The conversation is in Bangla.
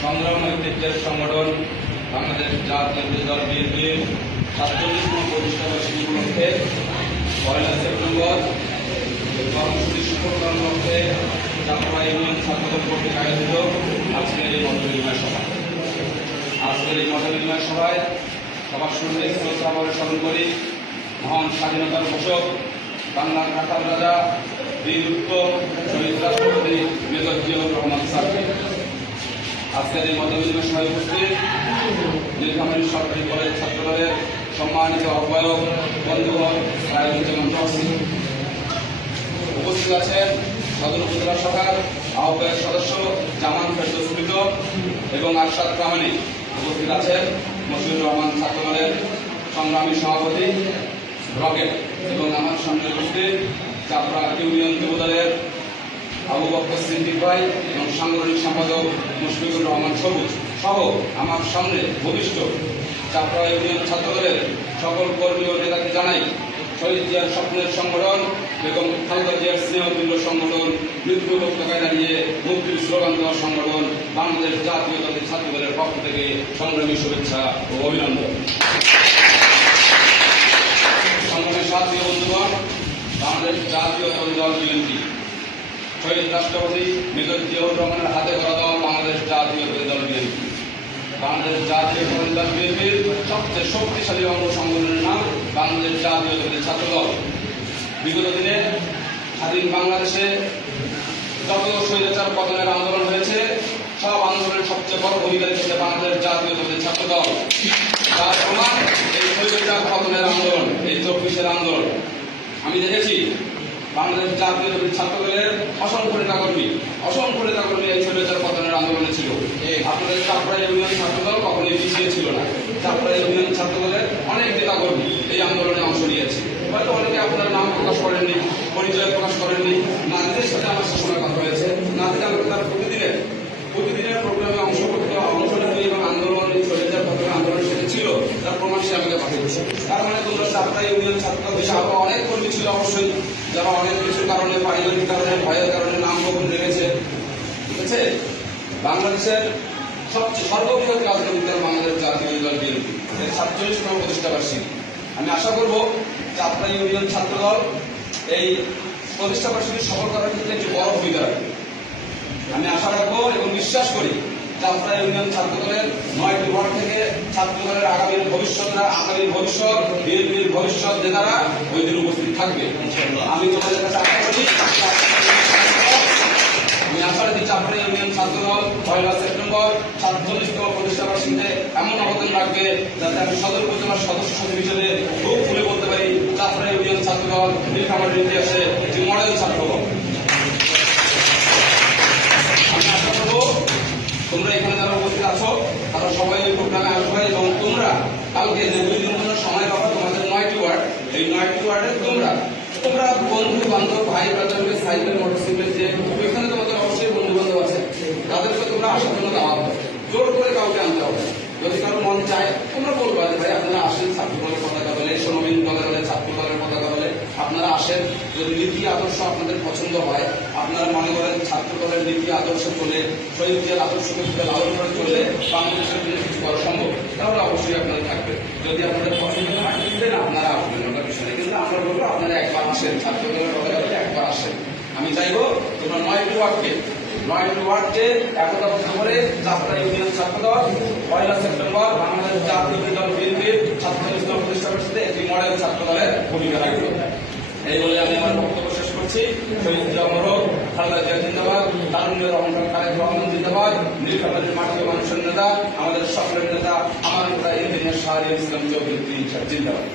সংগ্রাম ঐতিহ্যের সংগঠন বাংলাদেশ জাতীয় দল বিএনপির ৪৭তম প্রতিষ্ঠাবার্ষিকী উপলক্ষে ১ সেপ্টেম্বর কর্মসূচি সুফল লক্ষ্যে চাঁদপাড়া ইউনিয়ন ছাত্রদল কর্তৃক আয়োজিত আজকের এই মতবিনিময় সভা। আজকের এই মতবিনিময় সভায় সবার শুরুতে শ্রদ্ধা করে স্মরণ করি মহান স্বাধীনতার ঘোষক বাংলার কাঁঠাল রাজা বীর উত্তম শহীদ রাষ্ট্রপতি মেজর জিয়াউর রহমান স্যারকে। আজকের এই মতবিনিময় সভায় উপস্থিত নীলফামারী সরকারি কলেজ ছাত্রদলের সম্মানিত আহ্বায়ক বন্ধুগণ রায়ুজ্জামান টক্সি, উপস্থিত আছেন সদর উপজেলা শাখার আহ্বায়ক সদস্য জামান ফেরদৌস মৃত এবং আরশাদ প্রামাণিক, উপস্থিত আছেন মশিউর রহমান ছাত্রদলের সংগ্রামী সভাপতি রকেট এবং আমার সামনে উপস্থিত চাপড়া ইউনিয়ন যুবদলের আবু বকর সিদ্দিক ভাই এবং সাংগঠনিক সম্পাদক মুশফিকুর রহমান সবুজ সহ আমার সামনে ভূমিষ্ঠ চাপড়া ইউনিয়ন ছাত্রদলের সকল কর্মী ও নেতাকে জানাই শহীদ জিয়ার স্বপ্নের সংগঠন এবং খালেদা জিয়ার স্নেহতুল্য সংগঠন মৃত্যু উপত্যকায় দাঁড়িয়ে মুক্তির স্লোগান দেওয়ার সংগঠন বাংলাদেশ জাতীয়তাবাদী ছাত্রদলের পক্ষ থেকে সংগ্রামী শুভেচ্ছা ও অভিনন্দন। সংগ্রামী সাথী বন্ধুগণ, বাংলাদেশ জাতীয়তাবাদী দল বিএনপি শহীদ রাষ্ট্রপতি মেজর জিয়াউর রহমানের হাতে গড়া দল বাংলাদেশ জাতীয়তাবাদী দল বিএনপি। বাংলাদেশ জাতীয়তাবাদী দল বিএনপির সবচেয়ে শক্তিশালী অঙ্গ সংগঠনের নাম বাংলাদেশ জাতীয়তাবাদী ছাত্রদল। বিগত দিনে স্বাধীন বাংলাদেশে যত স্বৈরাচার পতনের আন্দোলন হয়েছে সব আন্দোলনের সবচেয়ে বড় ভূমিকা রেখেছে বাংলাদেশ জাতীয়তাবাদী ছাত্রদল। তার প্রমাণ এই স্বৈরাচার পতনের আন্দোলন, এই ২৪-এর আন্দোলন। আমি দেখেছি বাংলাদেশ জাতীয়তাবাদী ছাত্রদলের অসংখ্য নেতাকর্মী এই স্বৈরাচার পতনের আন্দোলনে ছিল। আপনাদের চাপড়া ইউনিয়ন ছাত্রদল কখনোই পিছিয়ে ছিল না। চাপড়া ইউনিয়ন ছাত্রদলের অনেক নেতাকর্মী এই আন্দোলনে অংশ নিয়েছে। হয়তো অনেকে আপনার নাম প্রকাশ করেননি, পরিচয় প্রকাশ করেননি। নাতিদের সাথে আমার সময় কথা হয়েছে, নাতিরা তার প্রতিদিনের প্রোগ্রামে অংশ নিতে এবং আন্দোলন স্বৈরাচার পতনের আন্দোলনের সাথে ছিল, তার প্রমাণ সে আমাকে পাঠিয়েছে। তার মানে তোমরা চাপড়া ইউনিয়ন ছাত্রদল আরো অনেক কর্মী ছিল অবশ্যই, যারা অনেক কিছুর কারণে, পারিবারিক কারণে, ভয়ের কারণে নাম গোপন রেখেছে। ঠিক আছে, বাংলাদেশের সবচেয়ে সর্ববৃহৎ রাজনৈতিক দল বাংলাদেশ জাতীয় দল বিএনপি এর ৪৭তম প্রতিষ্ঠাবার্ষিকী। আমি আশা করব চাপড়া ইউনিয়ন ছাত্রদল এই প্রতিষ্ঠাবার্ষিকী সফল করার ক্ষেত্রে একটি বড় ভূমিকা রাখবে। আমি আশা রাখবো এবং বিশ্বাস করি চাপড়া ইউনিয়ন ছাত্রদলের ৯টি ওয়ার্ড থেকে ছাত্রদলের আগামী ভবিষ্যৎ বিএনপির ভবিষ্যৎ নেতারা ওই দিন উপস্থিত থাকবে। আমি তোমাদের কাছে আশা করি, আমি আশা রাখি চাপড়া ইউনিয়ন ছাত্রদল ১ সেপ্টেম্বর ৪৭তম প্রতিষ্ঠাবার্ষিকীতে এমন অবদান রাখবে যাতে আমি সদর উপজেলার সদস্য সচিব হিসেবে খুব খুলে বলতে পারি চাপড়া ইউনিয়ন ছাত্রদল নীলফামারীর ইতিহাসে একটি মডেল ছাত্রদল। আমি আশা করবো তোমরা এখানে যারা উপস্থিত আছো তারা সবাই ওই প্রোগ্রামে আসবে এবং তোমরা কালকে যে ২ দিন ধরে সময় পাবো, তোমাদের ৯টি ওয়ার্ড, এই ৯টি ওয়ার্ডে তোমরা বন্ধু বান্ধব ভাই ব্রাদারকে সাইকেল মোটরসাইকেল যে ওইখানে তোমাদের অবশ্যই বন্ধু বান্ধব আছে, তাদেরকে তোমরা আসার জন্য দাওয়াত দাও। জোর করে কাউকে আনতে হবে। যদি কারো মন চায় তোমরা বলবা যে ভাই আপনারা আসেন ছাত্র দলের পতাকা দলে, শ্রমিক দলের ছাত্র দলের পতাকা দলে আপনারা আসেন। যদি নীতি আদর্শ আপনাদের পছন্দ হয়, আপনারা মনে করেন ছাত্র দলের নীতি আদর্শ চলে, শহীদ জিয়ার আদর্শকে লালন করে চললে বাংলাদেশের জন্য কিছু করা সম্ভব, তাহলে অবশ্যই আপনারা থাকবেন। যদি আপনাদের পছন্দ হয় দেন আপনারা আসবেন, ওটা বিষয়। কিন্তু আমরা বলবো আপনারা একবার আসেন, ছাত্র দলের পতাকা দলে একবার আসেন। আমি চাইবো তোমরা ৯টি ওয়ার্ডকে একতাবদ্ধ করে চাপড়া ইউনিয়ন ছাত্রদল ১ সেপ্টেম্বর বাংলাদেশ জাতীয় দল বিএনপির ৪৭তম প্রতিষ্ঠাবার্ষিকীতে একটি মডেল ছাত্রদলের ভূমিকা রাখবে। এই বলে আমি আমার বক্তব্য শেষ করছি। শহীদ জিয়া মরণ, খালেদা জিয়া জিন্দাবাদ, তারুণ্যের রহমান খালেদ রহমান জিন্দাবাদ, নীলফামারীর মাটি মানুষের নেতা, আমাদের সকলের নেতা, আমার নেতা ইঞ্জিনিয়ার শাহরিয়ার ইসলাম চৌধুরী জিন্দাবাদ।